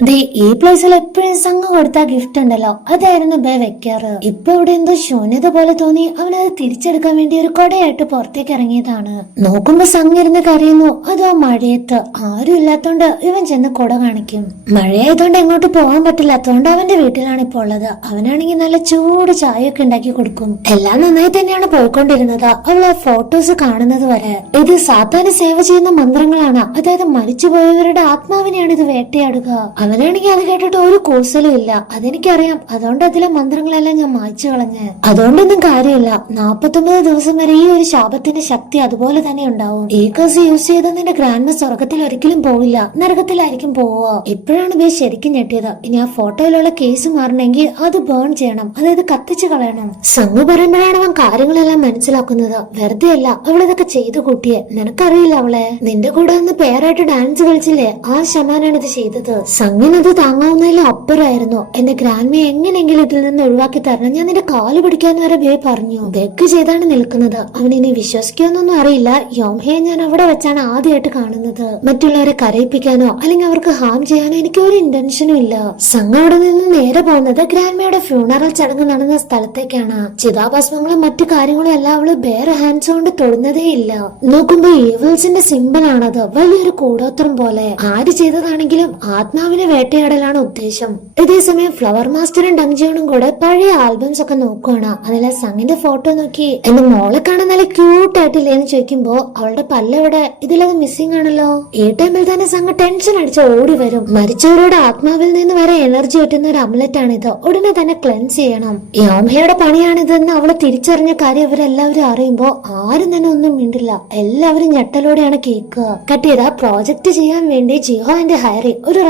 ദേ ഈ പ്ലേസിൽ എപ്പോഴും സംഘം കൊടുത്ത ഗിഫ്റ്റ് ഉണ്ടല്ലോ. അതായിരുന്നു ബേ വെക്കാറ്. ഇപ്പൊ ഇവിടെ എന്തോ ശൂന്യത പോലെ തോന്നി. അവനത് തിരിച്ചെടുക്കാൻ വേണ്ടി ഒരു കൊടയായിട്ട് പുറത്തേക്ക് ഇറങ്ങിയതാണ്. നോക്കുമ്പോ സംഘം ഇരുന്ന് കരയുന്നു. അതോ മഴയത്ത്? ആരും ഇല്ലാത്തോണ്ട് ഇവൻ ചെന്ന് കൊട കാണിക്കും. മഴയായതുകൊണ്ട് എങ്ങോട്ട് പോകാൻ പറ്റില്ലാത്തോണ്ട് അവന്റെ വീട്ടിലാണ് ഇപ്പോൾ ഉള്ളത്. അവനാണെങ്കിൽ നല്ല ചൂട് ചായ ഒക്കെ ഉണ്ടാക്കി കൊടുക്കും. എല്ലാം നന്നായി തന്നെയാണ് പോയിക്കൊണ്ടിരുന്നത്. അവൾ ആ ഫോട്ടോസ് കാണുന്നത് വരെ. ഇത് സാത്താന് സേവ ചെയ്യുന്ന മന്ത്രങ്ങളാണ്. അതായത് മരിച്ചുപോയവരുടെ ആത്മാവിനെയാണ് ഇത് വേട്ടയാടുക. അവനാണെങ്കിൽ അത് കേട്ടിട്ട് ഒരു കൂസലും ഇല്ല. അതെനിക്കറിയാം. അതുകൊണ്ട് അതിലെ മന്ത്രങ്ങളെല്ലാം ഞാൻ മായ്ച്ചു കളഞ്ഞ്. അതുകൊണ്ടൊന്നും കാര്യമില്ല. നാപ്പത്തൊമ്പത് ദിവസം വരെ ഈ ഒരു ശാപത്തിന്റെ ശക്തി അതുപോലെ തന്നെ ഉണ്ടാവും. ഈ കസ് യൂസ് ചെയ്ത നിന്റെ ഗ്രാൻഡ് സ്വർഗത്തിൽ ഒരിക്കലും പോവില്ല. നരകത്തിലായിരിക്കും പോവുക. ഇപ്പോഴാണ് ബേ ശരിക്കും ഞെട്ടിയത്? ഇനി ആ ഫോട്ടോയിലുള്ള കേസ് മാറണമെങ്കിൽ അത് ബേൺ ചെയ്യണം. അതായത് കത്തിച്ചു കളയണം. സംഘു പറയുമ്പോഴാണ് അവൻ കാര്യങ്ങളെല്ലാം മനസ്സിലാക്കുന്നത്. വെറുതെ അല്ല അവളിതൊക്കെ ചെയ്തു കൂട്ടിയെ. നിനക്കറിയില്ല അവളെ. നിന്റെ കൂടെ ഒന്ന് പേരായിട്ട് ഡാൻസ് കളിച്ചില്ലേ? ആ ശമാനാണ് ഇത് ചെയ്തത് സംഗിനത് താങ്ങാവുന്നതിലും അപ്പുറമായിരുന്നു. എന്റെ ഗ്രാൻമയെ എങ്ങനെയെങ്കിലും ഇതിൽ നിന്ന് ഒഴിവാക്കി തരണം. ഞാൻ നിന്റെ കാൽ പിടിക്കാന്ന് വരെ ബേ പറഞ്ഞു. വെക്ക് ചെയ്താണ് നിൽക്കുന്നത്. അവൻ ഇനി വിശ്വസിക്കാന്നൊന്നും അറിയില്ല. യോംഹയെ ഞാൻ അവിടെ വെച്ചാണ് ആദ്യമായിട്ട് കാണുന്നത്. മറ്റുള്ളവരെ കരയിപ്പിക്കാനോ അല്ലെങ്കിൽ അവർക്ക് ഹാം ചെയ്യാനോ എനിക്ക് ഒരു ഇന്റൻഷനും ഇല്ല. സംഘം അവിടെ നിന്ന് നേരെ പോകുന്നത് ഗ്രാൻമയുടെ ഫ്യൂണറൽ ചടങ്ങ് നടന്ന സ്ഥലത്തേക്കാണ്. ചിതാഭസ്മങ്ങളും മറ്റു കാര്യങ്ങളും എല്ലാം അവൾ വേറെ ഹാൻഡ്സ് കൊണ്ട് തൊടുന്നതേ ഇല്ല. നോക്കുമ്പോ ഈവിൾസിന്റെ സിമ്പിൾ ആണത്. വലിയൊരു കൂടോത്രം പോലെ. ആര് ചെയ്തതാണെങ്കിലും ആത്മാവിനെ വേട്ടയാടലാണ് ഉദ്ദേശം. ഇതേസമയം ഫ്ലവർ മാസ്റ്ററും ഡംജിയോണും കൂടെ പഴയ ആൽബംസ് ഒക്കെ നോക്കുവാണ്. അതിലെ സംഗിന്റെ ഫോട്ടോ നോക്കി എന്റെ മോളെ കാണാൻ നല്ല ക്യൂട്ട് ആയിട്ടില്ലേ? എന്ന് ചോദിക്കുമ്പോ അവളുടെ പല്ലവിടെ ഇതിലത് മിസ്സിംഗ് ആണല്ലോ. ഈ ടൈമിൽ തന്നെ സംഘ ടെൻഷൻ അടിച്ച് ഓടി വരും. മരിച്ചവരുടെ ആത്മാവിൽ നിന്ന് വരെ എനർജി കിട്ടുന്ന ഒരു അമലറ്റ് ആണിത്. ഉടനെ തന്നെ ക്ലെൻസ് ചെയ്യണം. യോമയുടെ പണിയാണിതെന്ന് അവൾ തിരിച്ചറിഞ്ഞ കാര്യം ഇവരെല്ലാവരും അറിയുമ്പോ ആരും തന്നെ ഒന്നും മിണ്ടില്ല. എല്ലാവരും ഞെട്ടലോടെയാണ് കേൾക്കുക. ചെയ്ത പ്രോജക്ട് ചെയ്യാൻ വേണ്ടി ജിയോ ആൻഡ് ഹയറി ഒരു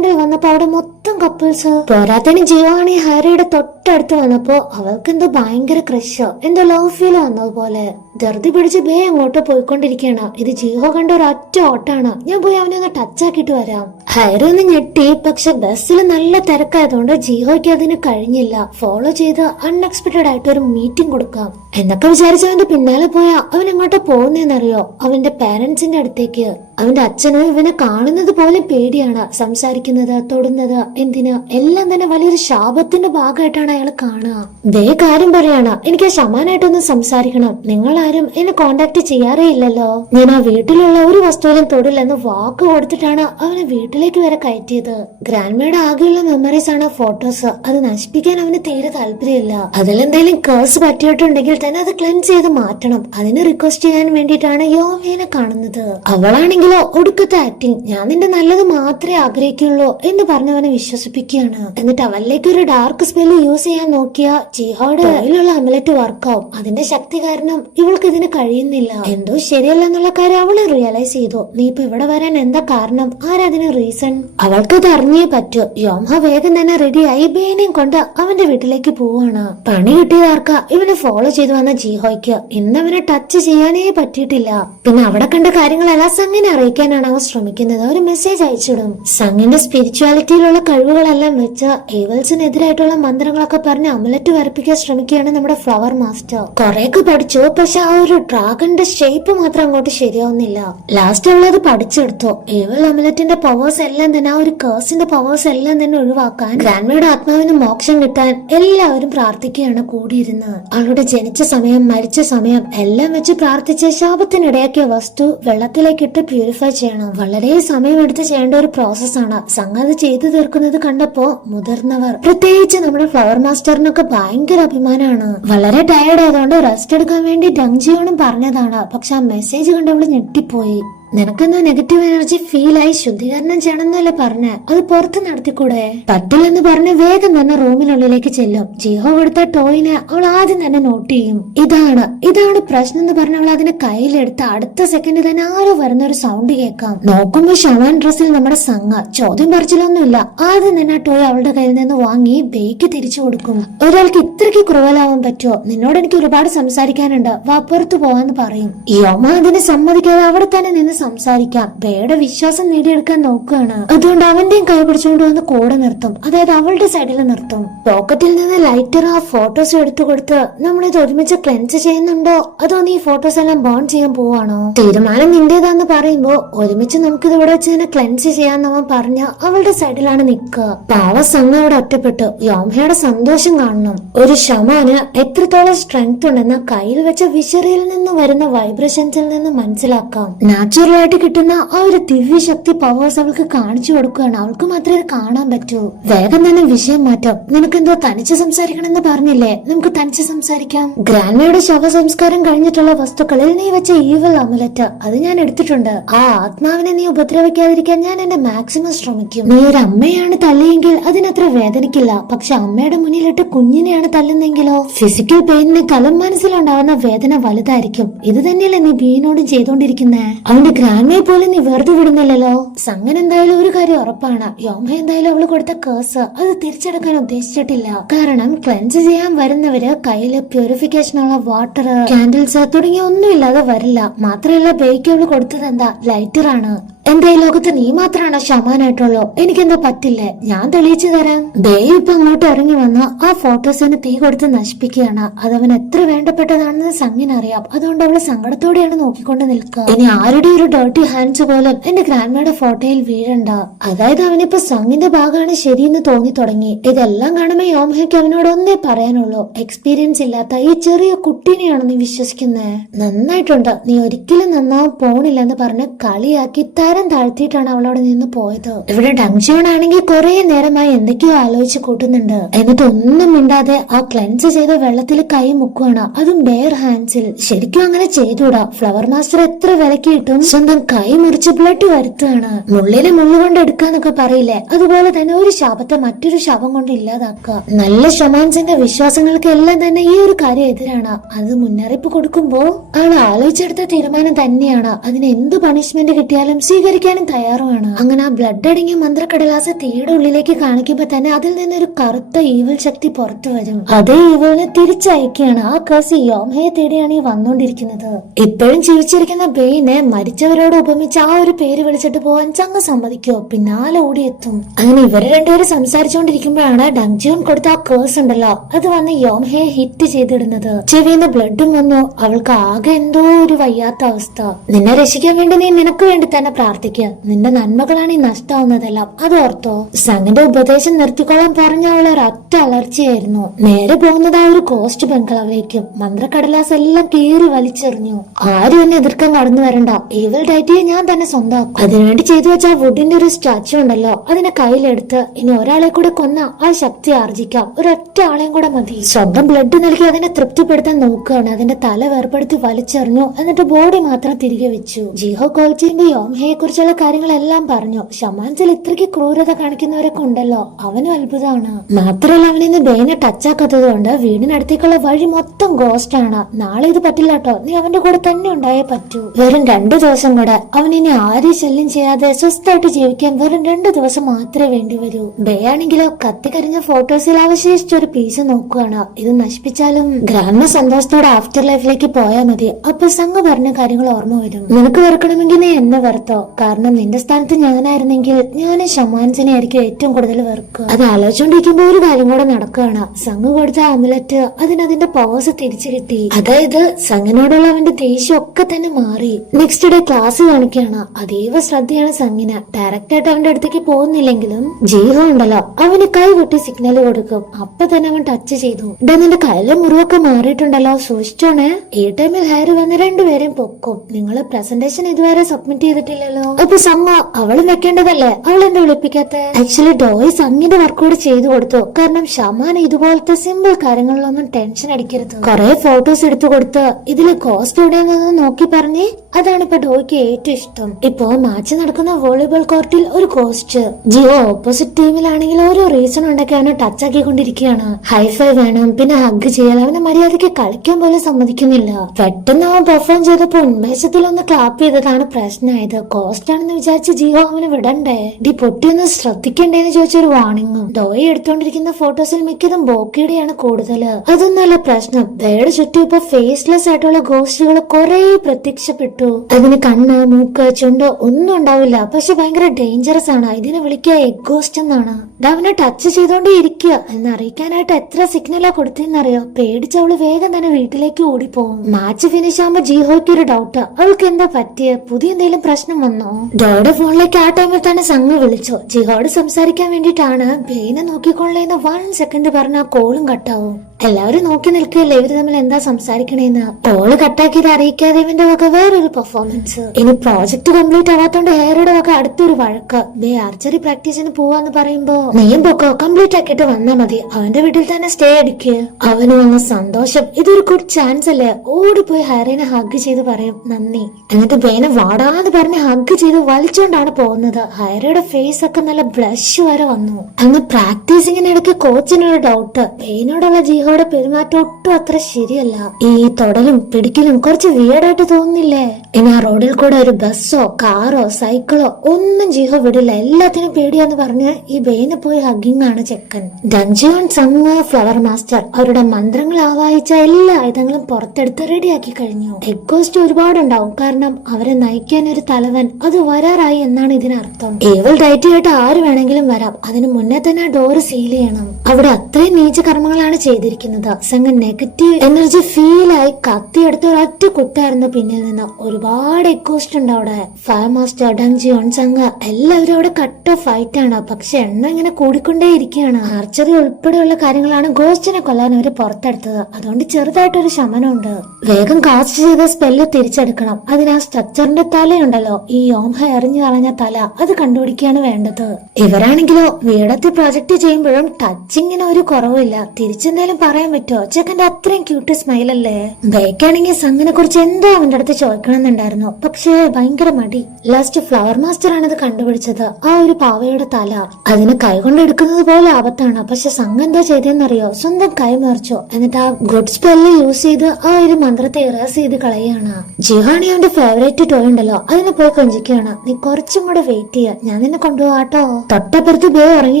റെസ്റ്റോറന്റിൽ വന്നപ്പോ അവിടെ മൊത്തം കപ്പിൾസ് പോരാത്തതിന് ജീവാണി ഹാരിയുടെ തൊട്ടടുത്ത് വന്നപ്പോ അവൾക്ക് എന്തോ ഭയങ്കര ക്രഷോ എന്തോ ലവ് ഫീൽ വന്നതുപോലെ. ധൃതി പിടിച്ച് ബേ അങ്ങോട്ട് പോയിക്കൊണ്ടിരിക്കുകയാണ്. ഇത് ജിയോ കണ്ട ഒരു ഒറ്റ ഓട്ടാണ്. ഞാൻ പോയി അവനെ ഒന്ന് ടച്ച് ആക്കിയിട്ട് വരാം. ഹൈറി ഒന്ന് ഞെട്ടി. പക്ഷെ ബസ്സിൽ നല്ല തിരക്കായതുകൊണ്ട് ജിയോയ്ക്ക് അതിന് കഴിഞ്ഞില്ല. ഫോളോ ചെയ്ത് അൺഎക്സ്പെക്ടഡ് ആയിട്ട് ഒരു മീറ്റിംഗ് കൊടുക്കാം. എന്നൊക്കെ വിചാരിച്ചവന്റെ പിന്നാലെ പോയാ അവൻ എങ്ങോട്ടാ പോകുന്നതെന്നറിയോ അവന്റെ പാരന്റ്സിന്റെ അടുത്തേക്ക്. അവന്റെ അച്ഛനോ ഇവനെ കാണുന്നത് പോലെ പേടിയാണ്. സംസാരിക്കുന്നത് തൊടുന്നത് എന്തിന്? എല്ലാം തന്നെ വലിയൊരു ശാപത്തിന്റെ ഭാഗമായിട്ടാണ് അയാൾ കാണുക. ദേ കാര്യം പറയാണ്. എനിക്ക് ശമാനായിട്ടൊന്ന് സംസാരിക്കണം. നിങ്ങൾ ആരും എന്നെ കോണ്ടാക്ട് ചെയ്യാറേ ഇല്ലല്ലോ. ഞാൻ ആ വീട്ടിലുള്ള ഒരു വസ്തുവിലും തൊടില്ലെന്ന് വാക്ക് കൊടുത്തിട്ടാണ് അവനെ വീട്ടിലേക്ക് വരെ കയറ്റിയത്. ഗ്രാൻഡ്മയുടെ ആകെയുള്ള മെമ്മറീസ് ആണ് ഫോട്ടോസ് അത് നശിപ്പിക്കാൻ അവന് തീരെ താല്പര്യമില്ല. അതിലെന്തെങ്കിലും കേസ് പറ്റിയിട്ടുണ്ടെങ്കിൽ തന്നെ അത് ക്ലെൻസ് ചെയ്ത് മാറ്റണം. അതിന് റിക്വസ്റ്റ് ചെയ്യാൻ വേണ്ടിയിട്ടാണ് യോമേനെ കാണുന്നത്. അവളാണെങ്കിലോ ഒടുക്കത്തെ ആക്ടിങ് ഞാൻ നിന്റെ നല്ലത് മാത്രമേ ആഗ്രഹിക്കുള്ളൂ എന്ന് പറഞ്ഞവനെ വിശ്വസിപ്പിക്കുകയാണ്. എന്നിട്ട് അവളിലേക്ക് ഒരു ഡാർക്ക് സ്പെല്ല് യൂസ് ചെയ്യാൻ നോക്കിയ ജിഹോയുടെ കയ്യിലുള്ള അമലറ്റ് വർക്കാവും അതിന്റെ ശക്തി കാരണം ഇവൾക്ക് ഇതിന് കഴിയുന്നില്ല. എന്തോ ശരിയല്ല എന്നുള്ള കാര്യം അവൾ റിയലൈസ് ചെയ്തു. നീ ഇപ്പൊ ഇവിടെ വരാൻ എന്താ കാരണം? ആരതിന് റീസൺ അവൾക്ക് അത് അറിഞ്ഞേ പറ്റൂ. യോമ വേഗം തന്നെ റെഡിയായി ബേനയും കൊണ്ട് അവന്റെ വീട്ടിലേക്ക് പോവാണ്. പണി കിട്ടിയതാർക്ക ഇവനെ ഫോളോ ചെയ്തു വന്ന ജീഹോയ്ക്ക് ഇന്ന് അവനെ ടച്ച് ചെയ്യാനേ പറ്റിയിട്ടില്ല. പിന്നെ അവിടെ കണ്ട കാര്യങ്ങളെല്ലാം സംഗിനെ അറിയിക്കാനാണ് അവൻ ശ്രമിക്കുന്നത്. ഒരു മെസ്സേജ് അയച്ചിടും. സംഗിന്റെ സ്പിരിച്വാലിറ്റിയിലുള്ള കഴിവുകളെല്ലാം വെച്ച് ഏവൽസിനെതിരായിട്ടുള്ള മന്ത്രങ്ങളൊക്കെ പറഞ്ഞ് അമലറ്റ് വരപ്പിക്കാൻ ശ്രമിക്കുകയാണ് നമ്മുടെ ഫ്ലവർ മാസ്റ്റർ കുറെയൊക്കെ പഠിച്ചു. പക്ഷെ ആ ഒരു ഡ്രാഗന്റെ ഷേപ്പ് മാത്രം അങ്ങോട്ട് ശരിയാവുന്നില്ല. ലാസ്റ്റ് അവളത് പഠിച്ചെടുത്തു. ഏവൽ അമലറ്റിന്റെ പവേഴ്സ് എല്ലാം തന്നെ ആ ഒരു കേഴ്സിന്റെ പവേഴ്സ് എല്ലാം തന്നെ ഒഴിവാക്കാൻ ഗ്രാൻഡ്മയുടെ ആത്മാവിന് മോക്ഷം കിട്ടാൻ എല്ലാവരും പ്രാർത്ഥിക്കുകയാണ് കൂടിയിരുന്നത്. അവളുടെ ജനിച്ച സമയം മരിച്ച സമയം എല്ലാം വെച്ച് പ്രാർത്ഥിച്ച് ശാപത്തിനിടയാക്കിയ വസ്തു വെള്ളത്തിലേക്ക് ഇട്ട് പ്യൂരിഫൈ ചെയ്യണം. വളരെ സമയമെടുത്ത് ചെയ്യേണ്ട ഒരു പ്രോസസ് ആണ്. സംഗതി ചെയ്തു തീർക്കുന്നത് കണ്ടപ്പോ മുതിർന്നവർ പ്രത്യേകിച്ച് നമ്മുടെ ഫ്ലവർ മാസ്റ്ററിനൊക്കെ ഭയങ്കര അഭിമാനമാണ് വളരെ ടയർഡ് ആയതുകൊണ്ട് റെസ്റ്റ് എടുക്കാൻ വേണ്ടി ഡങ്ജിയോണും പറഞ്ഞതാണ്. പക്ഷെ ആ മെസ്സേജ് കണ്ടവൾ ഞെട്ടിപ്പോയി. നിനക്കെന്തോ നെഗറ്റീവ് എനർജി ഫീൽ ആയി. ശുദ്ധീകരണം ചെയ്യണമെന്നല്ലേ പറഞ്ഞ. അത് പുറത്ത് നടത്തിക്കൂടെ? പറ്റില്ലെന്ന് പറഞ്ഞ് വേഗം തന്നെ റൂമിനുള്ളിലേക്ക് ചെല്ലും. ജിഹോ കൊടുത്ത ടോയിനെ അവൾ ആദ്യം തന്നെ നോട്ട് ചെയ്യും. ഇതാണ് ഇതാണ് പ്രശ്നം എന്ന് പറഞ്ഞ അവൾ അതിനെ കയ്യിലെടുത്ത് അടുത്ത സെക്കൻഡ് തന്നെ ആരോ വരുന്ന ഒരു സൗണ്ട് കേൾക്കാം. നോക്കുമ്പോ ഷവാൻ ഡ്രസ്സിൽ നമ്മുടെ സംഘ. ചോദ്യം പറിച്ചിലൊന്നുമില്ല. ആദ്യം തന്നെ ആ ടോയ് അവളുടെ കയ്യിൽ നിന്ന് വാങ്ങി ബേക്ക് തിരിച്ചു കൊടുക്കും. ഒരാൾക്ക് ഇത്രയ്ക്ക് ക്രൂവലാവാൻ പറ്റുമോ നിന്നോട് എനിക്ക് ഒരുപാട് സംസാരിക്കാനുണ്ട്. വാ പുറത്തു പോവാന്ന് പറയും. യോമ അതിനെ സമ്മതിക്കാതെ അവിടെ തന്നെ നിന്ന് സംസാരിക്കാം. ബേയുടെ വിശ്വാസം നേടിയെടുക്കാൻ നോക്കുകയാണ്. അതുകൊണ്ട് അവന്റെയും കൈ പിടിച്ചുകൊണ്ട് വന്ന് കൂടെ നിർത്തും. അതായത് അവളുടെ സൈഡിൽ നിർത്തും. പോക്കറ്റിൽ നിന്ന് ലൈറ്റർ ആ ഫോട്ടോസ് എടുത്തു കൊടുത്ത് നമ്മളിത് ഒരുമിച്ച് ക്ലെൻസ് ചെയ്യുന്നുണ്ടോ? അതോ നീ ഫോട്ടോസ് എല്ലാം ബേൺ ചെയ്യാൻ പോവാണോ? തീരുമാനം നിന്റേതാന്ന് പറയുമ്പോ ഒരുമിച്ച് നമുക്കിത് ഇവിടെ വെച്ച് തന്നെ ക്ലെൻസ് ചെയ്യാന്ന് അവൻ പറഞ്ഞ അവളുടെ സൈഡിലാണ് നിൽക്കുക. പാവ സംഘ അവിടെ ഒറ്റപ്പെട്ടു. യോമയുടെ സന്തോഷം കാണണം. ഒരു ഷമാന് എത്രത്തോളം സ്ട്രെങ്ത് ഉണ്ടെന്ന് കയ്യിൽ വെച്ച വിശറിയിൽ നിന്ന് വരുന്ന വൈബ്രേഷൻസിൽ നിന്ന് മനസ്സിലാക്കാം. നാച്ചുറൽ ആയിട്ട് കിട്ടുന്ന ആ ഒരു ദിവ്യശക്തി പവേഴ്സ് അവൾക്ക് കാണിച്ചു കൊടുക്കുകയാണ്. അവൾക്ക് മാത്രമേ കാണാൻ പറ്റൂ. വേഗം തന്നെ വിഷയം മാറ്റാം. നിനക്കെന്തോ തനിച്ച് സംസാരിക്കണമെന്ന് പറഞ്ഞില്ലേ? നമുക്ക് തനിച്ച് സംസാരിക്കാം. ഗ്രാൻമയുടെ ശവസംസ്കാരം കഴിഞ്ഞിട്ടുള്ള വസ്തുക്കളിൽ നീ വെച്ച ഈവൽ അമുലറ്റ് അത് ഞാൻ എടുത്തിട്ടുണ്ട്. ആ ആത്മാവിനെ നീ ഉപദ്രവിക്കാതിരിക്കാൻ ഞാൻ എന്റെ മാക്സിമം ശ്രമിക്കും. നീ ഒരു അമ്മയാണ് തല്ലിയെങ്കിൽ അതിനത്ര വേദനിക്കില്ല. പക്ഷെ അമ്മയുടെ മുന്നിലിട്ട് കുഞ്ഞിനെയാണ് തല്ലുന്നെങ്കിലോ? ഫിസിക്കൽ പെയിനിന് കലം മനസ്സിലുണ്ടാവുന്ന വേദന വലുതായിരിക്കും. ഇത് തന്നെയല്ലേ നീ ബീനോട് ചെയ്തോണ്ടിരിക്കുന്നേ? അവന്റെ ഗ്രാൻമയെ പോലും നീ വെറുതെ വിടുന്നില്ലല്ലോ? സങ്ങൻ എന്തായാലും ഒരു കാര്യം ഉറപ്പാണ്. യോമ എന്തായാലും അവൾ കൊടുത്ത കേസ് അത് തിരിച്ചെടുക്കാൻ ഉദ്ദേശിച്ചിട്ടില്ല. കാരണം ക്ലെൻസ് ചെയ്യാൻ വരുന്നവര് കയ്യിൽ പ്യൂരിഫിക്കേഷനുള്ള വാട്ടർ ക്യാൻഡിൽസ് തുടങ്ങിയ ഒന്നും ഇല്ലാതെ വരില്ല. മാത്രമല്ല ബേക്ക് അവൾ കൊടുത്തത് എന്താ? ലൈറ്റർ ആണ്. എന്റെ ഈ ലോകത്ത് നീ മാത്രമാണ് ശമാനായിട്ടുള്ളൂ എനിക്കെന്താ പറ്റില്ലേ? ഞാൻ തെളിയിച്ചു തരാം. ദേ ഇപ്പൊ അങ്ങോട്ട് ഇറങ്ങി വന്ന് ആ ഫോട്ടോസിന് തീ കൊടുത്ത് നശിപ്പിക്കുകയാണ്. അത് അവൻ എത്ര വേണ്ടപ്പെട്ടതാണെന്ന് സംഗിന് അറിയാം. അതുകൊണ്ട് അവൾ സങ്കടത്തോടെയാണ് നോക്കിക്കൊണ്ട് നിൽക്കുക. ഇനി ആരുടെ ഒരു ഡേർട്ടി ഹാൻഡ്സ് പോലും എന്റെ ഗ്രാൻഡ്മയുടെ ഫോട്ടോയിൽ വീഴണ്ട. അതായത് അവനിപ്പോ സംഗിന്റെ ഭാഗമാണ് ശരിയെന്ന് തോന്നി തുടങ്ങി. ഇതെല്ലാം കാണുമ്പോ യോമഹയ്ക്ക് അവനോട് ഒന്നേ പറയാനുള്ളൂ. എക്സ്പീരിയൻസ് ഇല്ലാത്ത ഈ ചെറിയ കുട്ടീനെയാണ് നീ വിശ്വസിക്കുന്നത് നന്നായിട്ടുണ്ട്. നീ ഒരിക്കലും നന്നാവാൻ പോണില്ലെന്ന് പറഞ്ഞ് കളിയാക്കി തരം താഴ്ത്തിയിട്ടാണ് അവളോട് നിന്ന് പോയത്. ഇവിടെ ഡംജോൺ ആണെങ്കിൽ കുറെ നേരമായി എന്തൊക്കെയോ ആലോചിച്ച് കൂട്ടുന്നുണ്ട്. എന്നിട്ട് ഒന്നും മിണ്ടാതെ ആ ക്ലെൻസ് ചെയ്ത വെള്ളത്തിൽ കൈ മുക്കുവാണ്. അതും ബെയർ ഹാൻഡ്സിൽ ശരിക്കും അങ്ങനെ ചെയ്തുകൂടാ. ഫ്ലവർ മാസ്റ്റർ എത്ര വിലക്കിയിട്ടും സ്വന്തം കൈ മുറിച്ച് ബ്ലഡ് വരുത്തുകയാണ് മുള്ളിലെ മുള്ളു കൊണ്ട് എടുക്കാന്നൊക്കെ പറയില്ലേ? അതുപോലെ തന്നെ ഒരു ശാപത്തെ മറ്റൊരു ശാപം കൊണ്ട് ഇല്ലാതാക്കുക. നല്ല ഷമാൻസിന്റെ വിശ്വാസങ്ങൾക്ക് എല്ലാം തന്നെ ഈ ഒരു കാര്യം എതിരാണ്. അത് മുന്നറിയിപ്പ് കൊടുക്കുമ്പോ ആൾ ആലോചിച്ചെടുത്ത തീരുമാനം തന്നെയാണ്. അതിന് എന്ത് പണിഷ്മെന്റ് കിട്ടിയാലും സ്വീകരിക്കാനും തയ്യാറുമാണ്. അങ്ങനെ ആ ബ്ലഡ് അടങ്ങിയ മന്ത്രക്കടലാസ് തീയുടെ ഉള്ളിലേക്ക് കാണിക്കുമ്പോ തന്നെ അതിൽ നിന്നൊരു കറുത്ത ഈവൽ ശക്തി പുറത്തു വരും. അതേ ഈവലിനെ തിരിച്ചയക്കുകയാണ് ആ കേസ് യോമയെ തേടിയാണ് ഈ വന്നോണ്ടിരിക്കുന്നത് ഇപ്പോഴും ജീവിച്ചിരിക്കുന്ന ബെയിനെ മരിച്ചവരോട് ഉപമിച്ച് ആ ഒരു പേര് വിളിച്ചിട്ട് പോവാൻ ചങ്ങ സമ്മതിക്കോ? പിന്നാലെ ഓടിയെത്തും. അങ്ങനെ ഇവർ രണ്ടുപേരും സംസാരിച്ചുകൊണ്ടിരിക്കുമ്പോഴാണ് ഡങ്ജിയോൺ കൊടുത്ത ആ കേസ് ഉണ്ടല്ലോ. അത് വന്ന് യോംഹയെ ഹിറ്റ് ചെയ്തിടുന്നത്. ചെവിന്ന് ബ്ലഡും വന്നു. അവൾക്ക് ആകെ എന്തോ ഒരു വയ്യാത്ത അവസ്ഥ. നിന്നെ രക്ഷിക്കാൻ വേണ്ടി നീ നിനക്ക് വേണ്ടി തന്നെ പ്രാർത്ഥിക്കുക നിന്റെ നന്മകളാണ് ഈ നഷ്ടമാവുന്നതെല്ലാം അത് ഓർത്തോ. സംഘന്റെ ഉപദേശം നിർത്തിക്കോളാൻ പറഞ്ഞ അവൾ ഒരൊറ്റ അലർച്ചയായിരുന്നു. നേരെ പോകുന്നത് ആ ഒരു കോസ്റ്റ് ബംഗ്ലാവിലേക്കും. മന്ത്രക്കടലാസ് എല്ലാം കീറി വലിച്ചെറിഞ്ഞു. ആരും എന്നെ എതിർക്കാൻ കടന്നു വരണ്ട. ഈവൽ ഡൈറ്റിയെ ഞാൻ തന്നെ സ്വന്തമാക്കും അതിനുവേണ്ടി ചെയ്തു വെച്ച ആ വുഡിന്റെ ഒരു സ്റ്റാച്ചു ഉണ്ടല്ലോ. അതിനെ കയ്യിലെടുത്ത് ഇനി ഒരാളെ കൂടെ കൊന്ന ആ ശക്തി ആർജിക്കാം. ഒരൊറ്റ ആളെയും കൂടെ മതി. സ്വന്തം ബ്ലഡ് നൽകി അതിനെ തൃപ്തിപ്പെടുത്താൻ നോക്കുകയാണ്. അതിന്റെ തല വേർപ്പെടുത്തി വലിച്ചെറിഞ്ഞു. എന്നിട്ട് ബോഡി മാത്രം തിരികെ വെച്ചു. ജിഹോ കോൾച്ചിന്റെ യോംഹയെ കുറിച്ചുള്ള കാര്യങ്ങളെല്ലാം പറഞ്ഞു. ഷമാൻസിൽ ഇത്രയ്ക്ക് ക്രൂരത കാണിക്കുന്നവരൊക്കെ ഉണ്ടല്ലോ. അവനും അത്ഭുതമാണ്. മാത്രമല്ല അവനിന്ന് ബെയിനെ ടച്ച് ആക്കാത്തത് കൊണ്ട് വീടിനടുത്തേക്കുള്ള വഴി മൊത്തം ഗോസ്റ്റ് ആണ്. നാളെ ഇത് പറ്റില്ല കേട്ടോ നീ അവന്റെ കൂടെ തന്നെ ഉണ്ടായേ പറ്റൂ. വെറും രണ്ടു ദിവസം കൂടെ. അവൻ ഇനി ആരെയും ശല്യം ചെയ്യാതെ സ്വസ്ഥമായിട്ട് ജീവിക്കാൻ വെറും രണ്ടു ദിവസം മാത്രമേ വേണ്ടി വരൂ. ബേ ആണെങ്കിലോ കത്തിക്കരിഞ്ഞ ഫോട്ടോസിൽ അവശേഷിച്ച ഒരു പീസ് നോക്കുകയാണ്. ഇത് നശിപ്പിച്ചാലും ഗ്രാമ സന്തോഷത്തോടെ ആഫ്റ്റർ ലൈഫിലേക്ക് പോയാൽ മതി. അപ്പൊ സംഘ പറഞ്ഞ കാര്യങ്ങൾ ഓർമ്മ വരും. നിനക്ക് വെറുക്കണമെങ്കിൽ നീ എന്നെ വെറുത്തോ? കാരണം നിന്റെ സ്ഥാനത്ത് ഞാനായിരുന്നെങ്കിൽ ഞാൻ ഷമാൻസിനെ ആയിരിക്കും ഏറ്റവും കൂടുതൽ വെറുക്കുക. അത് ആലോചിച്ചോണ്ടിരിക്കുമ്പോ ഒരു കാര്യം കൂടെ നടക്കുകയാണ്. സംഘ കൊടുത്ത അമുലറ്റ് അതിന് അതിന്റെ പവേഴ്സ് തിരിച്ചു കിട്ടി. അതായത് സംഘനോടുള്ള അവന്റെ ദേഷ്യം ഒക്കെ തന്നെ മാറി. നെക്സ്റ്റ് ഡേ ക്ലാസ് കാണിക്കുകയാണ്. അതീവ ശ്രദ്ധയാണ് സംഘിന്. ഡയറക്റ്റായിട്ട് അവന്റെ അടുത്തേക്ക് പോകുന്നില്ലെങ്കിലും ജീവ ഉണ്ടല്ലോ. അവന് കൈ കൊട്ടി സിഗ്നൽ കൊടുക്കും. അപ്പൊ തന്നെ അവൻ ടച്ച് ചെയ്തു. ഡാ നിന്റെ കയ്യിലെ മുറിവൊക്കെ മാറിയിട്ടുണ്ടല്ലോ. സൂക്ഷിച്ചോണേ. ഈ ടൈമിൽ ഹയർ വന്ന് രണ്ടുപേരെയും പൊക്കും. നിങ്ങൾ പ്രസന്റേഷൻ ഇതുവരെ സബ്മിറ്റ് ചെയ്തിട്ടില്ലല്ലോ. അപ്പൊ സമ്മ അവൾ വെക്കേണ്ടതല്ലേ? അവൾ എന്താ വിളിപ്പിക്കാത്ത? ആക്ച്വലി ഡോയ് സമ്മിന്റെ വർക്ക് കൂടി ചെയ്തു കൊടുത്തു. കാരണം ഷമാൻ ഇതുപോലത്തെ സിമ്പിൾ കാര്യങ്ങളിലൊന്നും ടെൻഷൻ അടിക്കരുത്. കുറെ ഫോട്ടോസ് എടുത്തു കൊടുത്ത് ഇതിൽ കോസ്റ്റ് എവിടെയാണെന്ന് നോക്കി പറഞ്ഞേ അതാണ് ഇപ്പൊ ഡോയ്ക്ക് ഏറ്റവും ഇഷ്ടം. ഇപ്പോ മാച്ച് നടക്കുന്ന വോളിബോൾ കോർട്ടിൽ ഒരു കോസ്റ്റ് ജിയോ ഓപ്പോസിറ്റ് ടീമിലാണെങ്കിൽ ഓരോ റീസൺ ഉണ്ടാക്കിയാണ് ടച്ച് ആക്കിക്കൊണ്ടിരിക്കുകയാണ് ഹൈഫൈ വേണം പിന്നെ ഹഗ് ചെയ്യാൻ അവനെ മര്യാദയ്ക്ക് കളിക്കാൻ പോലും സമ്മതിക്കുന്നില്ല. പെട്ടെന്ന് അവൻ പെർഫോം ചെയ്തപ്പോ ഉന്മേഷത്തിൽ ഒന്ന് ക്ലാപ്പ് ചെയ്തതാണ് പ്രശ്നമായത് ഗോസ്റ്റ് ആണെന്ന് വിചാരിച്ച് ജിയോ അവനെ വിടണ്ടേ? ഡി പൊട്ടിയൊന്ന് ശ്രദ്ധിക്കണ്ടേന്ന് ചോദിച്ചൊരു വാണിങ്ങും ഡോയി എടുത്തോണ്ടിരിക്കുന്ന ഫോട്ടോസിൽ മിക്കതും ബോക്കിയുടെയാണ് കൂടുതൽ അതൊന്നല്ല പ്രശ്നം. ദയുടെ ചുറ്റും ഇപ്പൊ ഫേസ്ലെസ് ആയിട്ടുള്ള ഗോസ്റ്റുകൾ കുറെ പ്രത്യക്ഷപ്പെട്ടു. അതിന് കണ്ണ് മൂക്ക് ചുണ്ട് ഒന്നും ഉണ്ടാവില്ല. പക്ഷെ ഭയങ്കര ഡേഞ്ചറസ് ആണ്. ഇതിനെ വിളിക്കുക എഗ് ഗോസ്റ്റ് എന്നാണ്. അവനെ ടച്ച് ചെയ്തോണ്ടേ ഇരിക്കുക. എന്ന് അറിയിക്കാനായിട്ട് എത്ര സിഗ്നലാ കൊടുത്തെന്നറിയോ? പേടിച്ച് അവൾ വേഗം തന്നെ വീട്ടിലേക്ക് ഓടിപ്പോകും മാച്ച് ഫിനിഷ് ആകുമ്പോ ജിഹോയ്ക്ക് ഒരു ഡൗട്ട് അവൾക്ക് എന്താ പറ്റിയ? പുതിയ എന്തെങ്കിലും പ്രശ്നം വന്നോ ഡോയുടെ ഫോണിലേക്ക് ആ ടൈമിൽ തന്നെ സംഘ വിളിച്ചു. ജിഹോട് സംസാരിക്കാൻ വേണ്ടിയിട്ടാണ് ബെയിനെ നോക്കിക്കൊള്ളേന്ന് വൺ സെക്കൻഡ് പറഞ്ഞ കോളും കട്ടാവും എല്ലാവരും നോക്കി നിൽക്കുകയല്ലേ? ഇവർ തമ്മിൽ എന്താ സംസാരിക്കണേന്ന്? കോൾ കട്ടാക്കിയത് അറിയിക്കാതെ ഇവന്റെ വക വേറൊരു പെർഫോമൻസ് ഇനി പ്രോജക്ട് കംപ്ലീറ്റ് ആവാത്തോണ്ട് ഹെയറുടെ വക അടുത്തൊരു വഴക്ക്. ദേ ആർച്ചറി പ്രാക്ടീസിന് പോവാന്ന് പറയുമ്പോ നീയും പൊക്കോ കംപ്ലീറ്റ് ആക്കിയിട്ട് വന്നാ മതി. അവന്റെ വീട്ടിൽ തന്നെ സ്റ്റേ അടിക്കുക അവന് വന്ന സന്തോഷം ഇതൊരു ഗുഡ് ചാൻസ് അല്ലേ? ഓടിപ്പോയി ഹെയറിനെ ഹഗ് ചെയ്ത് പറയും നന്ദി. എന്നിട്ട് ബേനെ വാടാന്ന് പറഞ്ഞ് ഹഗ് ചെയ്ത് വലിച്ചോണ്ടാണ് പോകുന്നത്. ഹയറയുടെ ഫേസ് ഒക്കെ നല്ല ബ്ലഷ് വരെ വന്നു. അന്ന് പ്രാക്ടീസിങ്ങിനിടയ്ക്ക് കോച്ചിനൊരു ഡൗട്ട് ബേനോടുള്ള ജിഹോയുടെ പെരുമാറ്റം ഒട്ടും അത്ര ശരിയല്ല. ഈ തൊടലും പിടിക്കലും കുറച്ച് വിയർഡായിട്ട് തോന്നുന്നില്ലേ? ഇനി ആ റോഡിൽ കൂടെ ഒരു ബസ്സോ കാറോ സൈക്കിളോ ഒന്നും ജീവ വിടില്ല. എല്ലാത്തിനും പേടിയാന്ന് പറഞ്ഞ് ഈ ബേനെ പോയി ഹഗിങ് ആണ് ചെക്കൻ. ഡഞ്ചിയോൺ സംഘ ഫ്ലവർ മാസ്റ്റർ അവരുടെ മന്ത്രങ്ങൾ ആവാഹിച്ച എല്ലാ ആയുധങ്ങളും പുറത്തെടുത്ത് റെഡിയാക്കി കഴിഞ്ഞു. എക്കോസ്റ്റ് ഒരുപാടുണ്ടാവും. കാരണം അവരെ നയിക്കാൻ ഒരു തലവൻ അത് വരാറായി എന്നാണ് ഇതിനർത്ഥം. ഏവൽ ഡയറ്റ് ആയിട്ട് ആര് വേണമെങ്കിലും വരാം. അതിന് മുന്നേ തന്നെ ആ ഡോറ് സീൽ ചെയ്യണം. അവിടെ അത്രയും നീച്ച കർമ്മങ്ങളാണ് ചെയ്തിരിക്കുന്നത്. സംഘം നെഗറ്റീവ് എനർജി ഫീൽ ആയി കത്തിയെടുത്ത ഒരൊറ്റ കുത്തായിരുന്നു പിന്നിൽ നിന്ന്. ഒരുപാട് എക്കോസ്റ്റ് ഉണ്ട് അവിടെ. ഫയർ മാസ്റ്റർ ഡങ്ജിയോൺ സംഘ എല്ലാവരും അവിടെ കട്ട് ഓഫ് ഫൈറ്റ് ആണ് പക്ഷെ എണ്ണ ഇങ്ങനെ കൂടിക്കൊണ്ടേ ഇരിക്കുകയാണ്. ആർച്ചറി ഉൾപ്പെടെയുള്ള കാര്യങ്ങളാണ് ഗോസ്റ്റിനെ കൊല്ലാൻ അവർ പുറത്തെടുത്തത്. അതുകൊണ്ട് ചെറുതായിട്ടൊരു ശമനമുണ്ട്. വേഗം കാസ്റ്റ് ചെയ്ത സ്പെല്ല് തിരിച്ചെടുക്കണം. അതിന് ആ സ്ട്രക്ചറിന്റെ തലയുണ്ടല്ലോ. ഈ യോംഹ എറിഞ്ഞു കളഞ്ഞ തല. അത് കണ്ടുപിടിക്കുകയാണ് വേണ്ടത്. ഇവരാണെങ്കിലോ വീടത്തെ പ്രൊജക്ട് ചെയ്യുമ്പോഴും ടച്ചിങ്ങിന് ഒരു കുറവില്ല തിരിച്ചെന്തായാലും പറയാൻ പറ്റുമോ ചെക്കന്റെ അത്രയും ക്യൂട്ട് സ്മൈൽ അല്ലേ? ബേക്കാണെങ്കിൽ സംഘനെ കുറിച്ച് എന്തോ അവന്റെ അടുത്ത് ചോദിക്കണമെന്നുണ്ടായിരുന്നു. പക്ഷേ ഭയങ്കര മടി. ലാസ്റ്റ് ഫ്ലവർ മാസ്റ്റർ ആണ് ഇത് കണ്ടുപിടിച്ചത്. ആ ഒരു പാവയുടെ തല. അതിന് കൈകൊണ്ട് എടുക്കുന്നത് പോലെ ആപത്താണ്. പക്ഷെ സംഘം എന്താ ചെയ്തെന്നറിയോ സ്വന്തം കൈ മറിച്ചോ. എന്നിട്ട് ആ ഗുഡ് സ്പെല്ല് യൂസ് ചെയ്ത് ആ ഒരു മന്ത്രത്തെ ഇറേസ് ചെയ്ത് കളയാണ് ജിഹാണി അവന്റെ ഫേവറേറ്റ് ടോയ് ഉണ്ടല്ലോ. അതിനെ പോയി കൊഞ്ചിക്കുകയാണ്. നീ കുറച്ചും കൂടെ വെയിറ്റ് ചെയ്യ. ഞാൻ നിന്നെ കൊണ്ടുപോകാട്ടോ. തൊട്ടപ്പുറത്ത് ബേ ഉറങ്ങി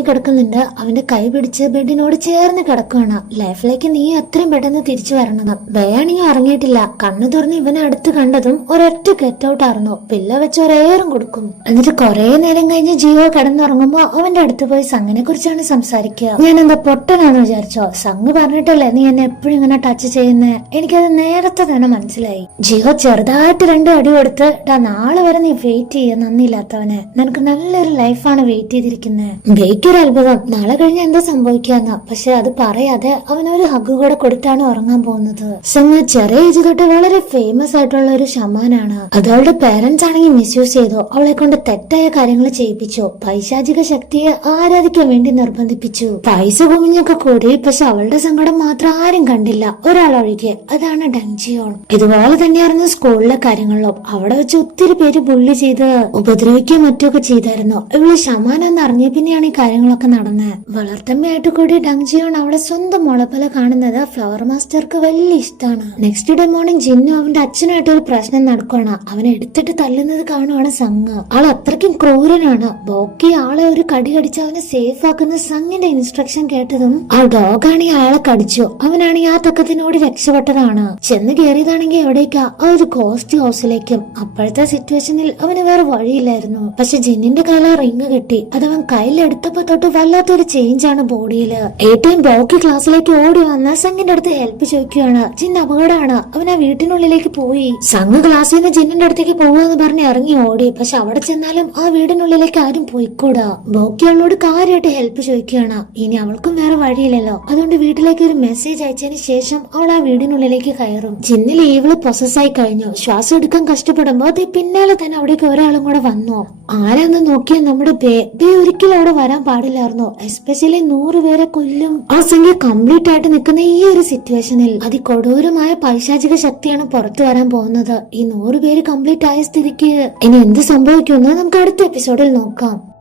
കിടക്കുന്നുണ്ട് അവന്റെ കൈ പിടിച്ച് ബെഡിനോട് ചേർന്ന് കിടക്കുകയാണ് ലൈഫിലേക്ക് നീ എത്രയും പെട്ടെന്ന് തിരിച്ചു വരണം ബേ അറിഞ്ഞിട്ടില്ല കണ്ണു തുറന്ന് ഇവനെ അടുത്ത് കണ്ടതും ഒരൊറ്റ ഗെറ്റ് ഔട്ട് ആയിരുന്നു. പില്ല വെച്ച് ഒരേറും കൊടുക്കും എന്നിട്ട് കുറെ നേരം കഴിഞ്ഞ് ജിയോ കിടന്നുറങ്ങുമ്പോ അവന്റെ അടുത്ത് പോയി സംഘിനെ കുറിച്ചാണ് സംസാരിക്കുക. ഞാൻ എന്താ പൊട്ടനാന്ന് വിചാരിച്ചോ? സംഘ് പറഞ്ഞിട്ടല്ലേ നീ എന്നെ എപ്പോഴും ഇങ്ങനെ ടച്ച് ചെയ്യുന്നേ? എനിക്കത് നേരത്തെ തന്നെ മനസ്സിലായി. ജിയോ ചെറുതായിട്ട് രണ്ട് അടി കൊടുത്ത് ഡാ നാളെ വരെ നീ വെയിറ്റ് ചെയ്യ നന്ദിയില്ലാത്തവനെ. നിനക്ക് നല്ലൊരു ലൈഫാണ് വെയിറ്റ് ചെയ്തിരിക്കുന്നത് ബേക്കൊരു അത്ഭുതം. നാളെ കഴിഞ്ഞ് എന്താ സംഭവിക്കാന്ന. പക്ഷെ അത് പറയാതെ അവനൊരു ഹഗ് കൂടെ കൊടുത്താണ് ഉറങ്ങാൻ പോകുന്നത്. സംഘ ചെറിയ ഏജ് തൊട്ട് വളരെ ഫേമസ് ആയിട്ടുള്ള ഒരു ഷമാനാണ്. അത് അവളുടെ പേരൻസ് ആണെങ്കിൽ മിസ്യൂസ് ചെയ്തു. അവളെ കൊണ്ട് തെറ്റായ കാര്യങ്ങൾ ചെയ്യിപ്പിച്ചു. പൈശാചിക ശക്തിയെ ആരാധിക്കാൻ വേണ്ടി നിർബന്ധിപ്പിച്ചു. പൈസ കുമിഞ്ഞൊക്കെ കൂടി പക്ഷെ അവളുടെ സങ്കടം മാത്രം ആരും കണ്ടില്ല. ഒരാൾ ഒരാളൊഴികെ അതാണ് ഡങ്ജിയോൺ ഇതുപോലെ തന്നെയായിരുന്നു സ്കൂളിലെ കാര്യങ്ങളിലും. അവിടെ വെച്ച് ഒത്തിരി പേര് ബുള്ളി ചെയ്ത് ഉപദ്രവിക്കുകയും മറ്റൊക്കെ ചെയ്തായിരുന്നു. ഇവൾ ശമാനെന്ന് അറിഞ്ഞ പിന്നെയാണ് ഈ കാര്യങ്ങളൊക്കെ നടന്നത് വളർത്തമ്മയായിട്ട് കൂടി ഡങ്ജിയോൺ അവളെ സ്വന്തം മുളപ്പല കാണുന്നത് ഫ്ലവർ മാസ്റ്റർക്ക് വലിയ ഇഷ്ടമാണ് നെക്സ്റ്റ് ഡേ മോർണിംഗ് ജിന്നു അവന്റെ അച്ഛനായിട്ട് ഒരു പ്രശ്നം നടക്കുകയാണ് അവനെ എടുത്തിട്ട് തല്ലുന്നത് കാണുവാണ് സംഘ്. ആൾ അത്രയ്ക്കും ക്രൂരനാണ്. ബോക്കി ആളെ ഒരു കടി കടിച്ച് അവനെ സേഫ് ആക്കുന്ന സംഘിന്റെ ഇൻസ്ട്രക്ഷൻ കേട്ടതും ആ ഡോഗാണ് ആളെ കടിച്ചു. അവനാണെങ്കിൽ ആ തക്കത്തിനോട് രക്ഷപ്പെട്ടതാണ്. ചെന്ന് കയറിയതാണെങ്കിൽ എവിടേക്കാ? ആ ഒരു കോസ്റ്റ് ഹൗസിലേക്കും അപ്പോഴത്തെ സിറ്റുവേഷനിൽ അവന് വേറെ വഴിയില്ലായിരുന്നു. പക്ഷെ ജിന്നിന്റെ കയ്യിൽ റിങ് കിട്ടി. അത് അവൻ കയ്യിലെടുത്തപ്പോ തൊട്ട് വല്ലാത്തൊരു ചേഞ്ച് ആണ് ബോഡിയിൽ ഏറ്റവും ബോക്കി ക്ലാസ്സിലേക്ക് ഓടി വന്ന സംഘിന്റെ അടുത്ത് ഹെൽപ്പ് ചോദിക്കുകയാണ്. ജിൻ അപകടമാണ്. അവൻ ആ വീട്ടിനുള്ളിലേക്ക് പോയി. സംഘ് ക്ലാസ്സിൽ നിന്ന് ജിന്നിന്റെ അടുത്തേക്ക് പോവാന്ന് പറഞ്ഞ് ഇറങ്ങി ഓടി. പക്ഷെ അവിടെ ചെന്നാലും ആ വീടിനുള്ളിലേക്ക് ആരും പോയിക്കൂടാ. ബോക്കി അവളോട് കാര്യമായിട്ട് ഹെൽപ്പ് ചോദിക്കുകയാണ്. ഇനി അവൾക്കും വേറെ വഴിയില്ലല്ലോ. അതുകൊണ്ട് വീട്ടിലേക്ക് ഒരു മെസ്സേജ് അയച്ചതിന് ശേഷം അവൾ ആ വീടിനുള്ളിലേക്ക് കയറും. ജിന്നിൽ ഈവിൾ പ്രൊസസ്സായി കഴിഞ്ഞു. ശ്വാസം എടുക്കാൻ കഷ്ടപ്പെടുമ്പോ അത് പിന്നാലെ തന്നെ അവിടേക്ക് ഒരാളും കൂടെ വന്നു. ആരാന്ന് നോക്കിയാൽ നമ്മുടെ ബേ. ബേ ഒരിക്കലും അവിടെ വരാൻ പാടില്ലായിരുന്നു. എസ്പെഷ്യലി നൂറ് പേരെ കൊല്ലും. ആ സംഖ്യ കംപ്ലീറ്റ് ആയിട്ട് നിൽക്കുന്ന ഈ ഒരു സിറ്റുവേഷനിൽ അതികൊടൂരമായ പൈശാചിക ശക്തിയാണ് പുറത്തു വരാൻ പോകുന്നത്. ഈ നൂറ് പേര് കംപ്ലീറ്റ് ആയ സ്ഥിതിക്ക് ഇനി എന്ത് സംഭവിക്കുമെന്ന് നമുക്ക് അടുത്ത എപ്പിസോഡിൽ നോക്കാം.